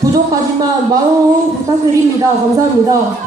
부족하지만 마음 부탁드립니다. 감사합니다.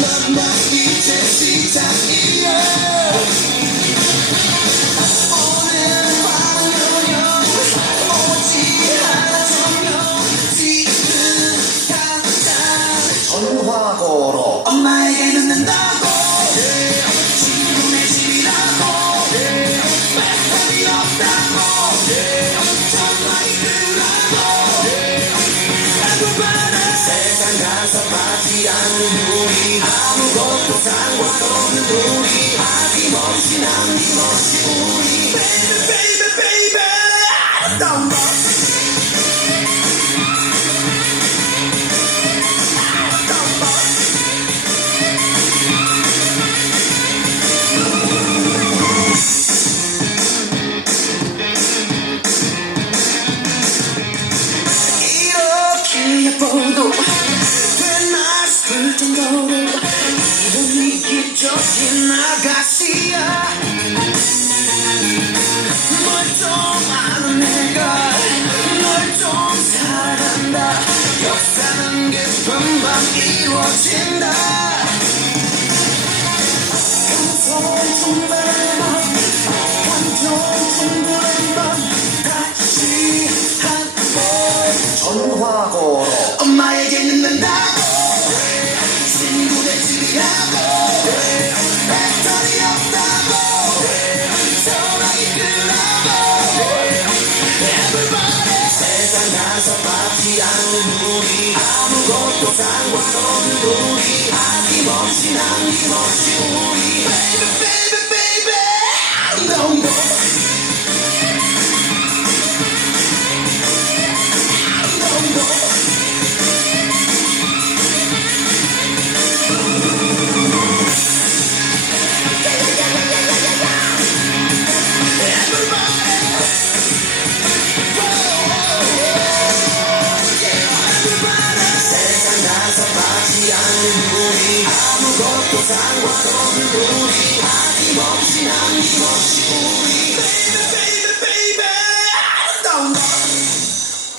만나 이제 시작이야 오늘 밤은 오지 않아 조명 지금 당장 전화 걸어 엄마에게 듣는다고. 친구네 집이라고. 배터리 없다고. 들라고 Everybody 세상 가서 않는 우리 아무것도 상관없는 우리 아낌없이 남김없이 우리 꽤나 슬플 정도로 이름이 깊어진 아가씨야 뭘좀 아는 내가 널좀 사랑한다. 역사는 금방 이루어진다 엄마에게 늦는다고 친구네 집이라고. 배터리 없다고. 전화기 끄라고 Everybody. 세상 가서 받지 않는 우리. 아무것도 상관없는 우리. 아낌없이 남김없이 우리 I'm sorry, I'm I'm sorry, I'm I'm sorry, I'm